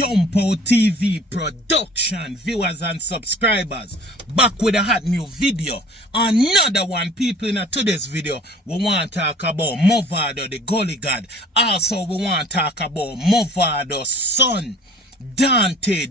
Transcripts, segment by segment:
Jump Out TV production, viewers and subscribers, back with a hot new video. Another one, people. In today's video, we want to talk about Movado, the gully god. Also, we want to talk about Movado's son, Dante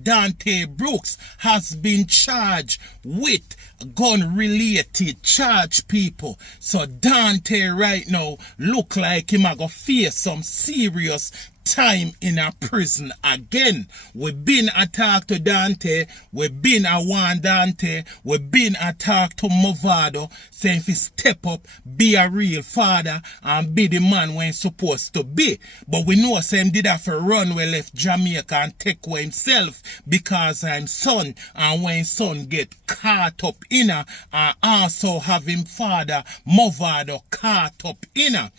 Brooks, has been charged with gun-related charge, people. So Dante right now look like him go face some serious time in a prison again. We've been attacked to Dante, we've been a one Dante, we've been attacked to Movado, saying if he step up, be a real father and be the man when he's supposed to be. But we know him did have to run we left Jamaica and take away himself because I'm son, and when son get caught up in her, and also have him father Movado caught up in her.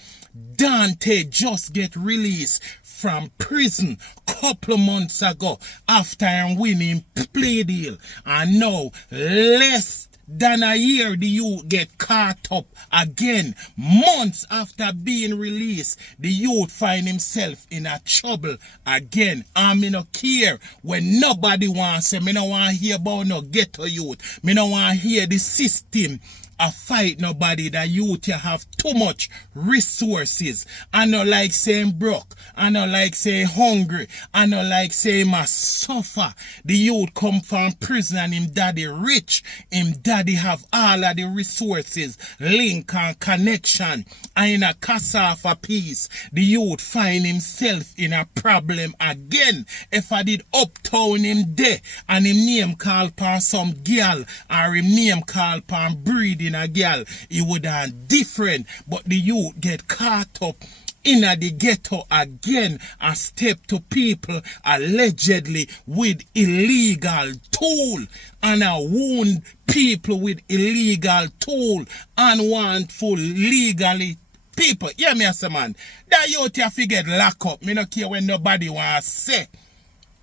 Dante just get released from prison couple months ago after winning plea deal, and now less than a year the youth get caught up again. Months after being released, the youth find himself in a trouble again. And me no care when nobody wants him. Me no want to hear about no ghetto youth. Me no want to hear the system a fight nobody. The youth you have too much resources. I no like saying broke. I no like saying hungry. I no like saying must suffer. The youth come from prison and him daddy rich. Him daddy have all of the resources, link and connection. And in a cassava piece, the youth find himself in a problem again. If I did uptown him there and him name call upon some girl or him name call upon breeding a girl, it would have different. But the youth get caught up in the ghetto again and step to people allegedly with illegal tool and wound people with illegal tool and want full legally people. Yeah, me as a man, that youth you forget lock up. Me no care when nobody want to say.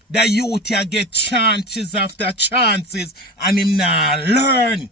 That youth you get chances after chances and him now learn.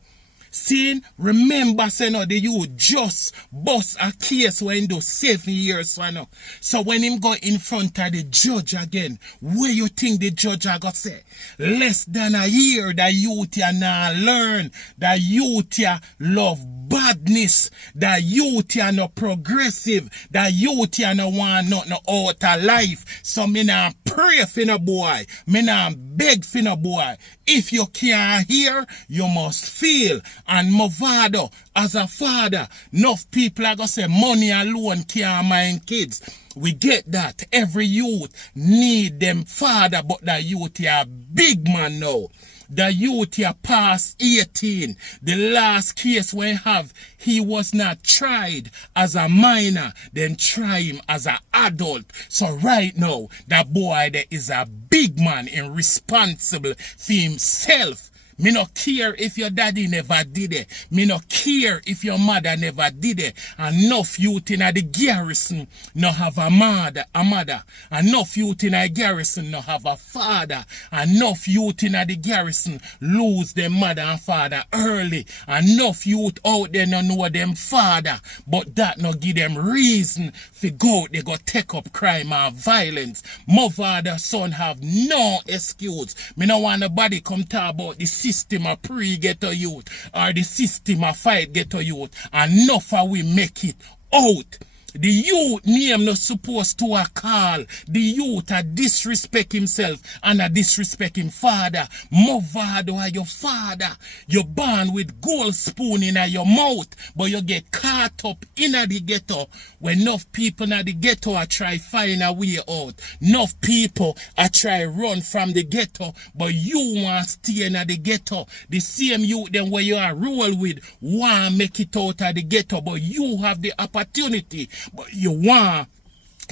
See, remember, say no, the youth just bust a case when do 7 years for now. So when him go in front of the judge again, where you think the judge are gonna say? Less than a year, the youth ya now learn. The youth ya love badness. The youth ya no progressive. The youth ya no want nothing out of life. So me nah pray for no boy. Me nah beg for no boy. If you can't hear, you must feel. And Movado, as a father, enough people are going to say money alone can't mind kids. We get that. Every youth need them father, but the youth are big man now. The youth are past 18. The last case we have, he was not tried as a minor, then try him as an adult. So right now, the boy there is a big man and responsible for himself. Me no care if your daddy never did it. Me no care if your mother never did it. Enough youth in the garrison no have a mother. Enough youth in the garrison no have a father. Enough youth in the garrison lose their mother and father early. Enough youth out there no know them father. But that no give them reason for go they go take up crime and violence. Movado's son have no excuse. Me no want nobody come talk about the system of pre-ghetto youth or the system of fight ghetto youth. Enough of we make it out. The youth name not supposed to a call. The youth a disrespect himself and a disrespect him father. Movado are your father. You're born with gold spoon in your mouth, but you get caught up in the ghetto. When enough people in the ghetto are try find a way out. Enough people are try run from the ghetto, but you want stay in the ghetto. The same youth them where you are roll with want make it out of the ghetto, but you have the opportunity. But you want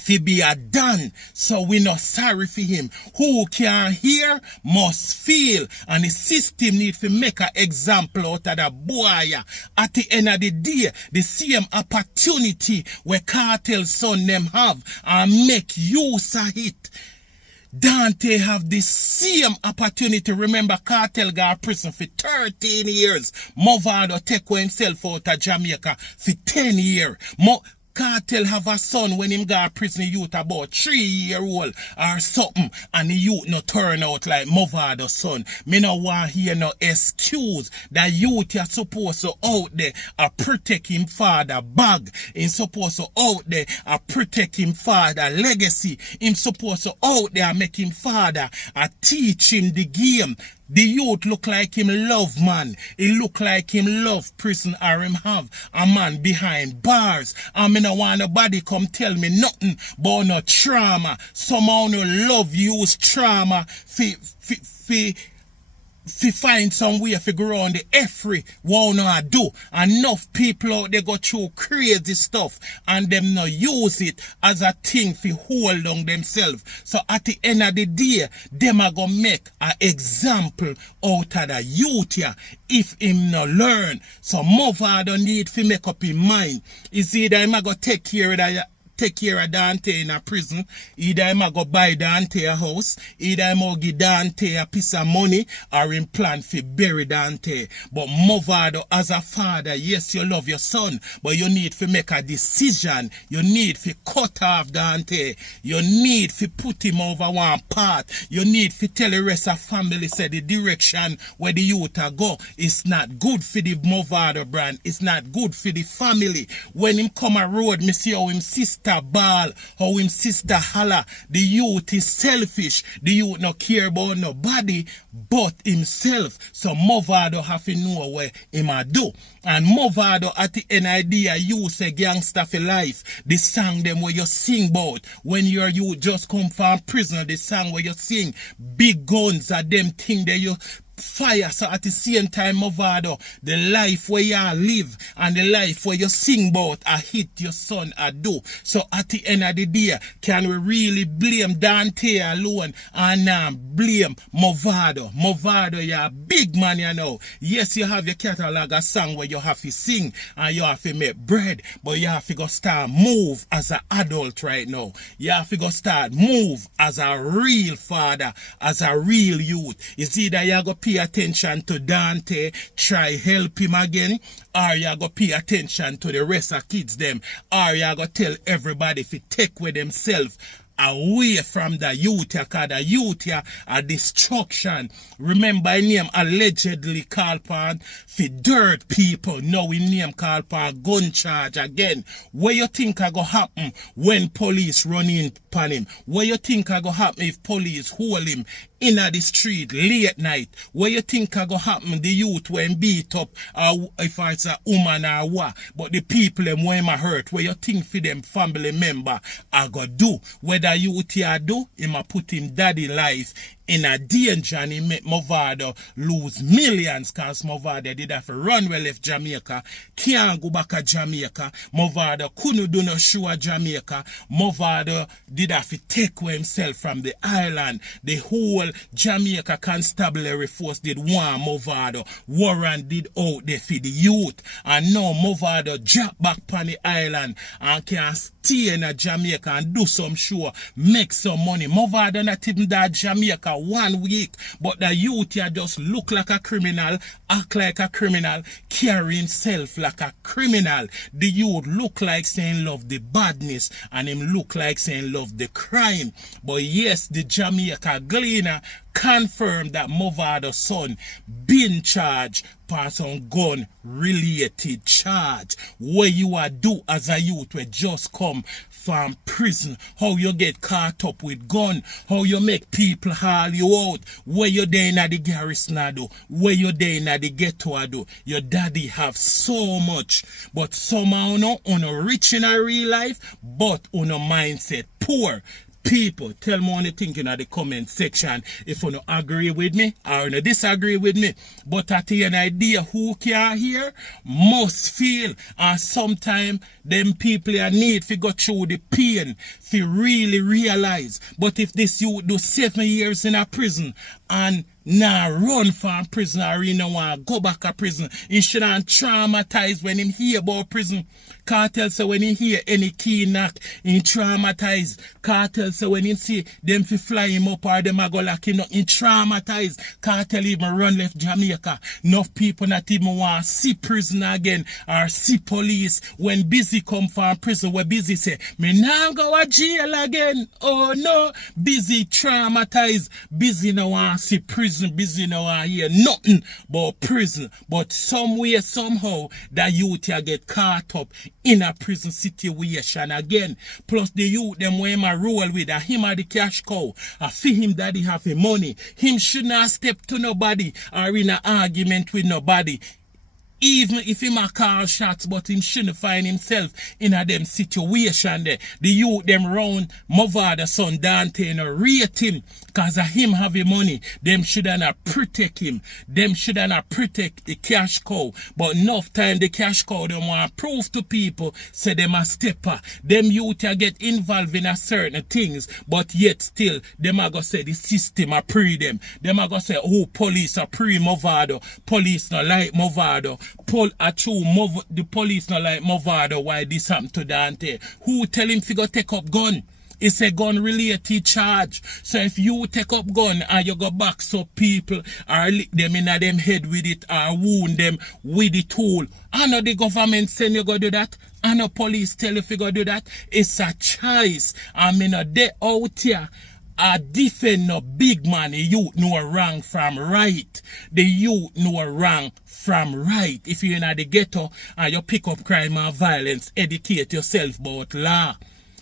to be a done, so we not sorry for him. Who can hear must feel, and the system need to make an example out of the boy. At the end of the day, the same opportunity where cartel son them have and make use of it. Dante have the same opportunity. Remember, cartel got prison for 13 years. Movado take himself out of Jamaica for 10 years. Cartel have a son when him got prison youth about 3-year-old or something, and the youth no turn out like Movado son. Me no want hear no excuse. That youth is supposed to out there protect him father bag. Him supposed to out there protect him father legacy. Him supposed to out there make him father teach him the game. The youth look like him love man. He look like him love prison or him have a man behind bars. And me no want nobody come tell me nothing about no trauma. Somehow no love use trauma fi find some way fi go around the every what no I do. Enough people out there go through crazy stuff and them no use it as a thing fi hold on themselves. So at the end of the day, them a go make an example out of the youth here if him no learn. So Movado need fi make up his mind. Is either him a go take care of Dante in a prison, either him a go buy Dante a house, either him a give Dante a piece of money, or him plan fi bury Dante. But Movado as a father, yes, you love your son, but you need to make a decision. You need to cut off Dante. You need to put him over one part. You need to tell the rest of family say the direction where the youth a go is not good for the Movado brand. It's not good for the family. When him come a road, me see how him sister ball, how him sister holla. The youth is selfish. The youth no care about nobody but himself. So Movado have to know where him a do. And Movado at the end idea you say gangster for life. The song them where you sing about when you just come from prison. The song where you sing big guns are them thing that you fire. So at the same time, Movado, the life where you live and the life where you sing about a hit your son a do. So at the end of the day, can we really blame Dante alone and blame Movado? Movado, you're a big man, you know. Yes, you have your catalog a song where you have to sing and you have to make bread, but you have to go start move as an adult right now. You have to go start move as a real father, as a real youth. It's either you go pay attention to Dante, try help him again, or you go pay attention to the rest of kids them, or you go tell everybody if it take with themselves away from the youth, because the youth are destruction. Remember, I name allegedly called upon for dirt people. Now we name called upon gun charge again. What you think are going to happen when police run in upon him? What you think are going to happen if police hold him in the street late night? What you think are going to happen the youth when beat up, or if it's a woman or what? But the people them when him hurt, what you think for them family member are going to do? Whether youth here do, him a put him daddy life in a danger and he make Movado lose millions, because Movado did have to run well left Jamaica, can't go back to Jamaica. Movado couldn't do no show at Jamaica. Movado did have to take away himself from the island. The whole Jamaica constabulary force did want Movado. Warren did out there for the youth. And now Movado drop back on the island and can stay in Jamaica and do some show, make some money. Movado not even that Jamaica 1 week, but the youth here just look like a criminal, act like a criminal, carry himself like a criminal. The youth look like saying love the badness and him look like saying love the crime. But yes, the Jamaica Gleaner confirmed that Movado's son been charged for some gun related charge. What you are do as a youth will just come from prison, how you get caught up with gun, how you make people haul you out, where you there in the garrison do, where you there in the ghetto do. Your daddy have so much, but somehow no rich in a real life, but mindset poor. People, tell me what you think in the comment section if you don't agree with me or you disagree with me. But at the end idea who can hear must feel, and sometimes them people need to go through the pain to really realize. But if this youth do 7 years in a prison and Nah, run from prison or he no want go back to prison. He shouldn't traumatize when him hear about prison. Cartel say when he hear any key knock, he traumatize. Cartel say when he see them fi fly him up or them a go lock him up, he traumatize. Cartel even run left Jamaica. Enough people not even want see prison again or see police. When busy come from prison, we busy say, me now go to jail again. Oh no, busy traumatized. Busy no want see prison. Busy now I hear nothing but prison, but somewhere somehow that youth here get caught up in a prison situation again. Plus the youth them when him a roll with a him a the cash cow, a fee him daddy have the money. Him should not step to nobody or in an argument with nobody. Even if him a call shots, but him shouldn't find himself in a them situation there. The youth them round Movado son Dante and rate him cause of him having money. Them shoulda not protect him. Them shoulda not protect the cash cow. But enough time the cash cow them want prove to people say them a stepper. Them youth a get involved in a certain things, but yet still them a go say the system a pre them. Them a go say oh police a pre Movado. Police not like Movado. The police not like Movado. Why this happened to Dante? Who tell him to go take up gun? It's a gun related charge. So if you take up gun and you go back so people or lick them in them head with it or wound them with the tool, I know the government send you go do that. I know police tell you if you go do that. It's a choice. I mean they out here I defend no big man. The youth know wrong from right. The youth know wrong from right. If you're in the ghetto and you pick up crime and violence, educate yourself about law.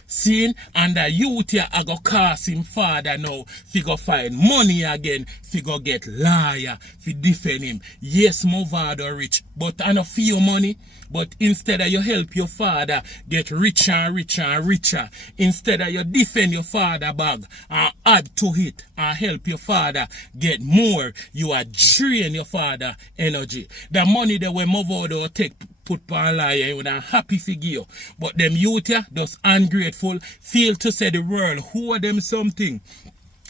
Seeing and the youth here I go cast him father now fi go find money again fi go get lawyer fi defend him. Yes, Movado rich, but I no feel money. But instead of you help your father get richer and richer and richer, instead of you defend your father bag and add to it and help your father get more, you are drain your father energy. The money that we Movado take put on liar, you are happy figure. But them youth here, just ungrateful, feel to say the world who are them something.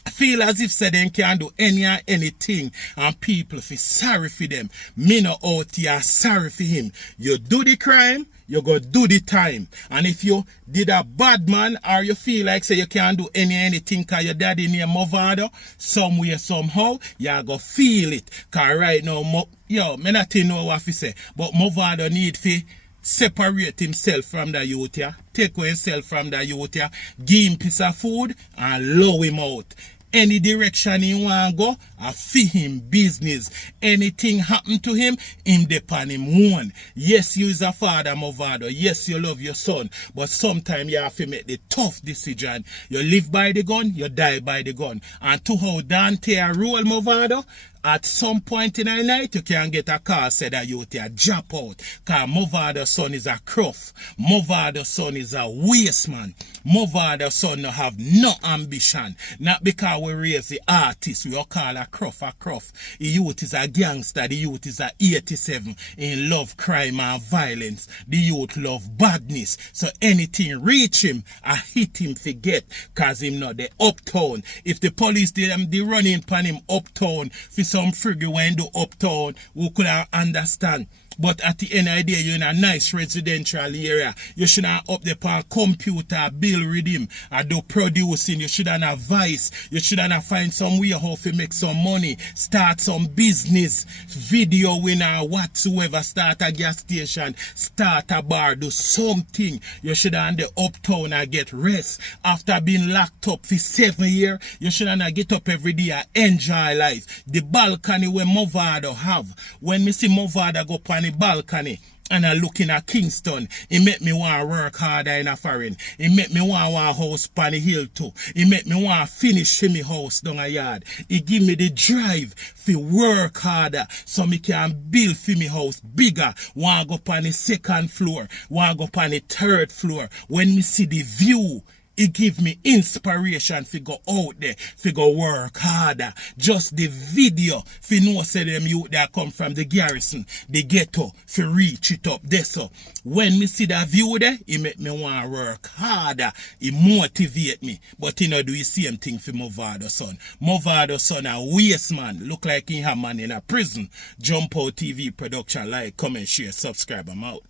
Feel as if say them can do anything and people feel sorry for them. Me no out here sorry for him. You do the crime, you go do the time. And if you did a bad man or you feel like say you can't do anything cause your daddy near Movado, somewhere somehow you go feel it. Cause right now, me not know what to say, but Movado need to separate himself from the youth here, take away himself from the youth here, give him piece of food and low him out. Any direction he want to go, I feed him business. Anything happen to him depend him one. Yes, you is a father, Movado. Yes, you love your son. But sometimes you have to make the tough decision. You live by the gun, you die by the gun. And to how Dante roll Movado, at some point in the night, you can get a car said that you will drop out. Because Movado's son is a cruff. Movado's son is a waste man. Movado's son no have no ambition. Not because we raise the artist, we all call a cruff a cruff. The youth is a gangster. The youth is a 87 in love, crime and violence. The youth love badness. So anything reach him, I hit him forget. Because him not the uptown. If the police did them, they running upon him uptown. For some friggy when do uptown, we could understand. But at the end of the day, you're in a nice residential area. You shouldn't up the pan computer, bill with him, or do producing. You shouldn't have vice. You shouldn't have find some way how to make some money, start some business, video winner, whatsoever, start a gas station, start a bar, do something. You shouldn't the uptown and get rest. After being locked up for 7 years, you shouldn't get up every day and enjoy life. The balcony where Movado have. When me see Movado go on the balcony and I looking at Kingston, it make me want to work harder in a foreign. It make me want a house on the hill too. It make me want to finish my house down a yard. It give me the drive to work harder so me can build for my house bigger. Want to go up on the second floor. Want to go up on the third floor. When me see the view, It give me inspiration to go out there, to go work harder. Just the video, fi know say them youth that come from the garrison, the ghetto, fi reach it up there. So when me see that view there, it make me want to work harder. It motivate me. But you know, do the same thing for Movado son. Movado son a waste man. Look like he have man in a prison. Jump Out TV production. Like, comment, share, subscribe. I'm out.